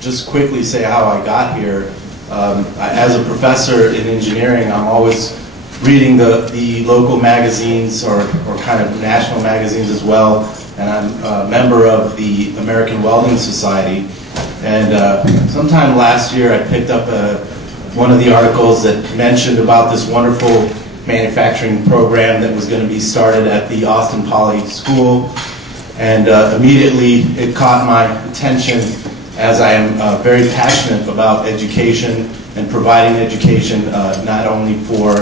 just quickly say how I got here. As a professor in engineering, I'm always reading the local magazines or kind of national magazines as well, and I'm a member of the American Welding Society. And sometime last year I picked up one of the articles that mentioned about this wonderful manufacturing program that was going to be started at the Austin Poly School, and immediately it caught my attention, as I am very passionate about education and providing education not only for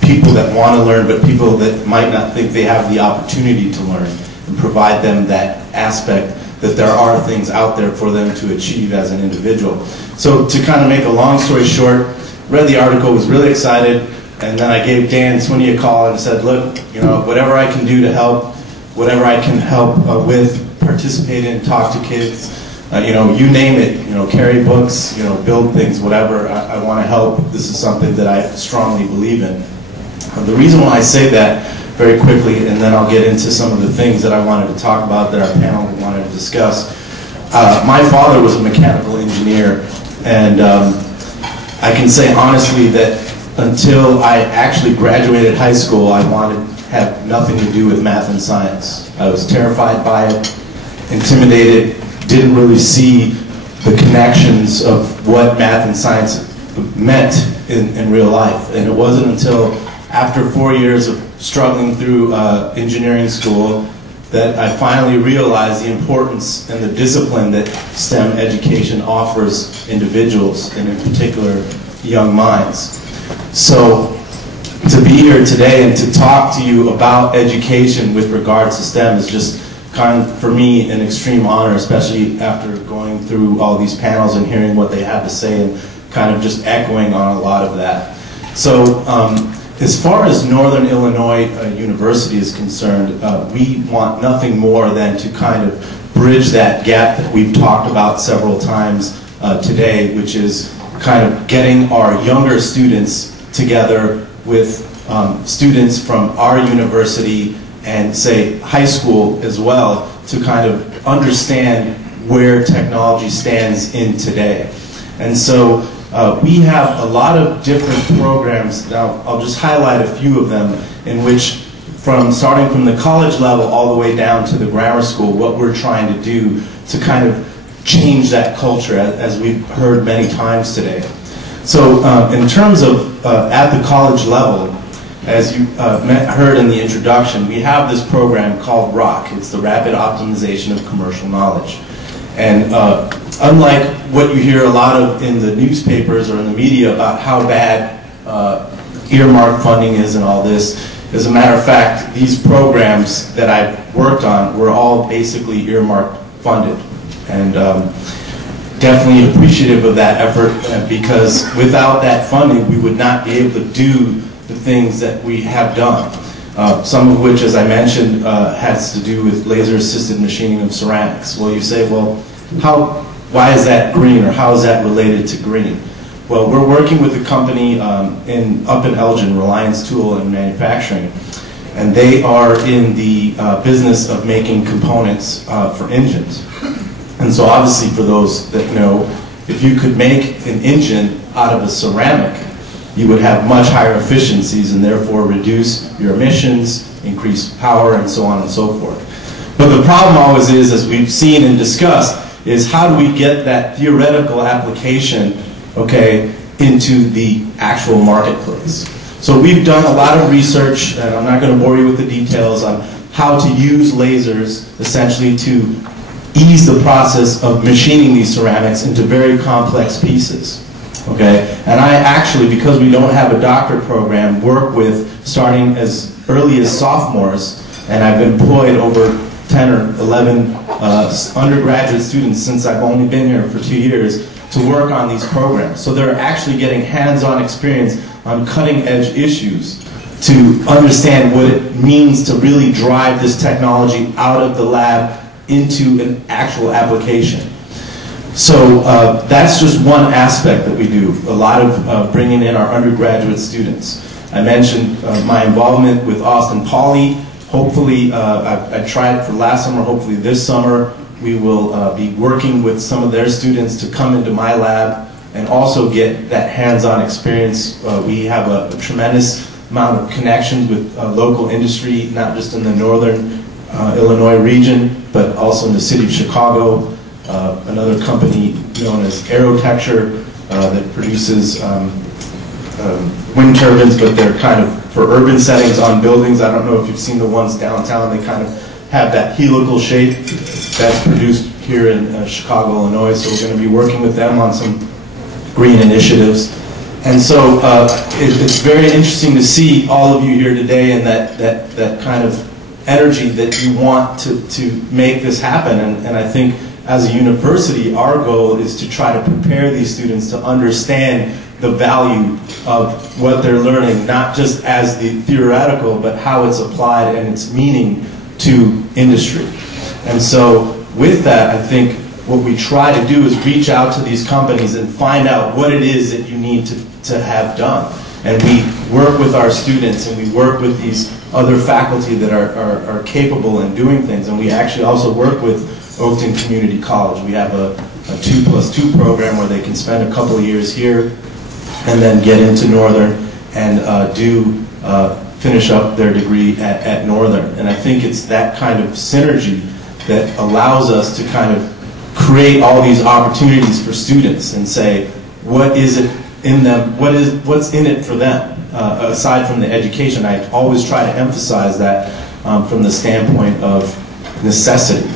people that want to learn, but people that might not think they have the opportunity to learn, and provide them that aspect that there are things out there for them to achieve as an individual. So to kind of make a long story short, read the article, was really excited, and then I gave Dan Swinney a call and said, look, you know, whatever I can do to help, whatever I can help with, participate in, talk to kids, you know, you name it, you know, carry books, you know, build things, whatever, I want to help. This is something that I strongly believe in. The reason why I say that very quickly, and then I'll get into some of the things that I wanted to talk about that our panel wanted to discuss. My father was a mechanical engineer, and I can say honestly that until I actually graduated high school, I wanted to have nothing to do with math and science. I was terrified by it, intimidated, didn't really see the connections of what math and science meant in real life. And it wasn't until after 4 years of struggling through engineering school that I finally realized the importance and the discipline that STEM education offers individuals, and in particular young minds. So to be here today and to talk to you about education with regards to STEM is just kind of, for me, an extreme honor, especially after going through all these panels and hearing what they have to say and kind of just echoing on a lot of that. So as far as Northern Illinois University is concerned, we want nothing more than to kind of bridge that gap that we've talked about several times today, which is kind of getting our younger students together with students from our university and, say, high school as well, to kind of understand where technology stands in today. And so we have a lot of different programs. Now, I'll just highlight a few of them in which, starting from the college level all the way down to the grammar school, what we're trying to do to kind of change that culture, as we've heard many times today. So in terms of at the college level, as you heard in the introduction, we have this program called ROC. It's the Rapid Optimization of Commercial Knowledge. And unlike what you hear a lot of in the newspapers or in the media about how bad earmark funding is and all this, as a matter of fact, these programs that I've worked on were all basically earmark funded. And definitely appreciative of that effort, because without that funding, we would not be able to do the things that we have done. Some of which, as I mentioned, has to do with laser-assisted machining of ceramics. Well, you say, well, why is that green, or how is that related to green? Well, we're working with a company up in Elgin, Reliance Tool and Manufacturing, and they are in the business of making components for engines. And so obviously, for those that know, if you could make an engine out of a ceramic, you would have much higher efficiencies and therefore reduce your emissions, increase power, and so on and so forth. But the problem always is, as we've seen and discussed, is how do we get that theoretical application, okay, into the actual marketplace? So we've done a lot of research, and I'm not going to bore you with the details on how to use lasers essentially to ease the process of machining these ceramics into very complex pieces. Okay, and I actually, because we don't have a doctorate program, work with starting as early as sophomores, and I've employed over 10 or 11 undergraduate students since I've only been here for 2 years to work on these programs. So they're actually getting hands-on experience on cutting-edge issues to understand what it means to really drive this technology out of the lab into an actual application. So that's just one aspect that we do, a lot of bringing in our undergraduate students. I mentioned my involvement with Austin Poly. Hopefully, I tried for last summer, hopefully this summer, we will be working with some of their students to come into my lab and also get that hands-on experience. We have a tremendous amount of connections with local industry, not just in the northern Illinois region, but also in the city of Chicago. Another company known as Aerotecture that produces wind turbines, but they're kind of for urban settings on buildings. I don't know if you've seen the ones downtown. They kind of have that helical shape that's produced here in Chicago, Illinois. So we're going to be working with them on some green initiatives. And so it's very interesting to see all of you here today and that kind of energy that you want to make this happen. And I think as a university, our goal is to try to prepare these students to understand the value of what they're learning, not just as the theoretical, but how it's applied and its meaning to industry. And so with that, I think what we try to do is reach out to these companies and find out what it is that you need to have done. And we work with our students and we work with these other faculty that are capable in doing things. And we actually also work with Oakton Community College. We have a 2+2 program where they can spend a couple of years here and then get into Northern and finish up their degree at Northern. And I think it's that kind of synergy that allows us to kind of create all these opportunities for students and say, what is it in them, what's in it for them, aside from the education. I always try to emphasize that from the standpoint of necessity.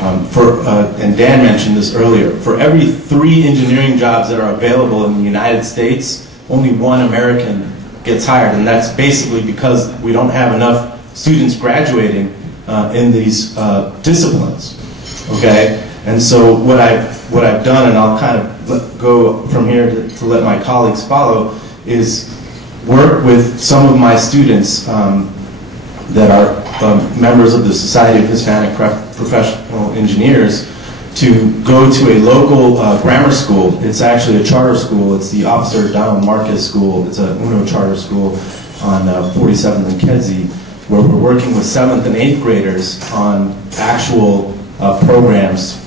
And Dan mentioned this earlier, for every 3 engineering jobs that are available in the United States, only 1 American gets hired, and that's basically because we don't have enough students graduating in these disciplines, okay? And so what I've done, and I'll kind of go from here to let my colleagues follow, is work with some of my students that are members of the Society of Hispanic Professional Engineers to go to a local grammar school. It's actually a charter school. It's the Officer Donald Marcus School. It's a UNO charter school on 47th and Kedzie, where we're working with 7th and 8th graders on actual programs,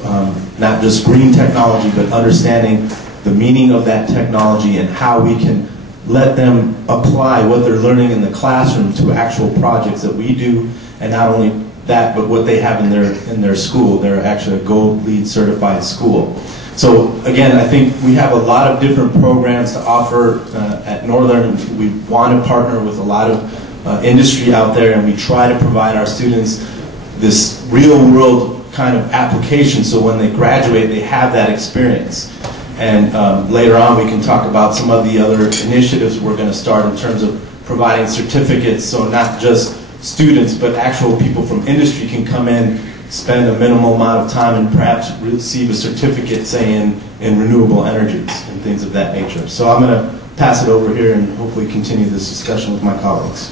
not just green technology, but understanding the meaning of that technology and how we can let them apply what they're learning in the classroom to actual projects that we do, and not only that, but what they have in their school. They're actually a Gold LEED certified school. So again, I think we have a lot of different programs to offer at Northern. We want to partner with a lot of industry out there, and we try to provide our students this real world kind of application, so when they graduate they have that experience. And later on we can talk about some of the other initiatives we're going to start in terms of providing certificates, so not just students but actual people from industry can come in, spend a minimal amount of time, and perhaps receive a certificate, say in renewable energies and things of that nature. So I'm going to pass it over here and hopefully continue this discussion with my colleagues.